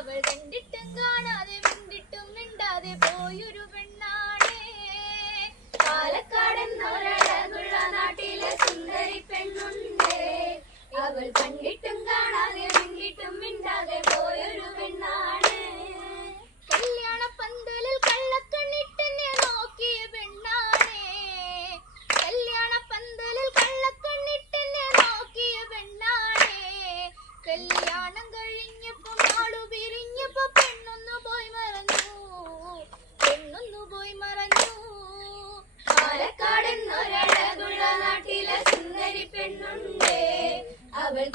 അവൾ കണ്ടിട്ടും കാണാതെ മിണ്ടിട്ടും മിണ്ടാതെ പോയൊരു പെണ്ണാണേ. കാലക്കാടെന്നൊരഴകുള്ള നാട്ടിലെ സുന്ദരി പെണ്ണുണ്ട് പോയി മറഞ്ഞു പാലക്കാടൻ നാട്ടിലെ സുന്ദരി പെണ്ണുണ്ടേ. അവൾ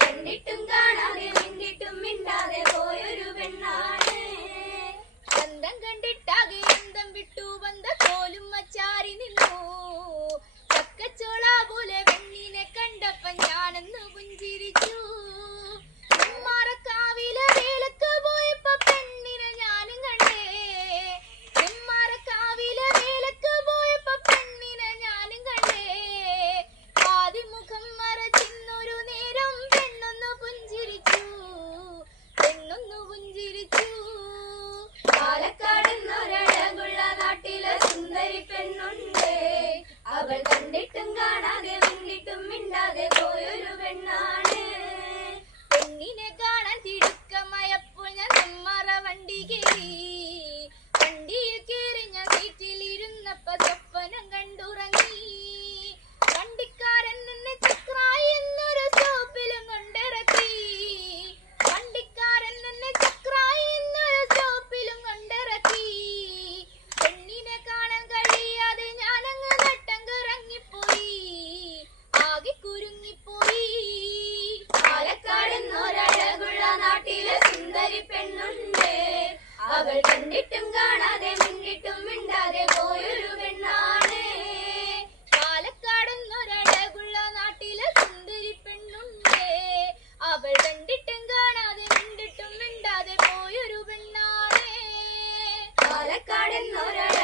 കണ്ടിട്ടും കാണാതെ മിണ്ടിട്ടും മിണ്ടാതെ പോയൊരു അവൾ കണ്ടിട്ടും കാണാതെ മിണ്ടിട്ടും മിണ്ടാതെ പോയൊരു പെണ്ണാണ്. പാലക്കാടുന്നൊരഴകുള്ള നാട്ടിലെ സുന്ദരി പെണ്ണുണ്ടേ. അവൾ കണ്ടിട്ടും കാണാതെ മിണ്ടിട്ടും മിണ്ടാതെ പോയൊരു പെണ്ണാണ്. പാലക്കാടെന്നൊരഴ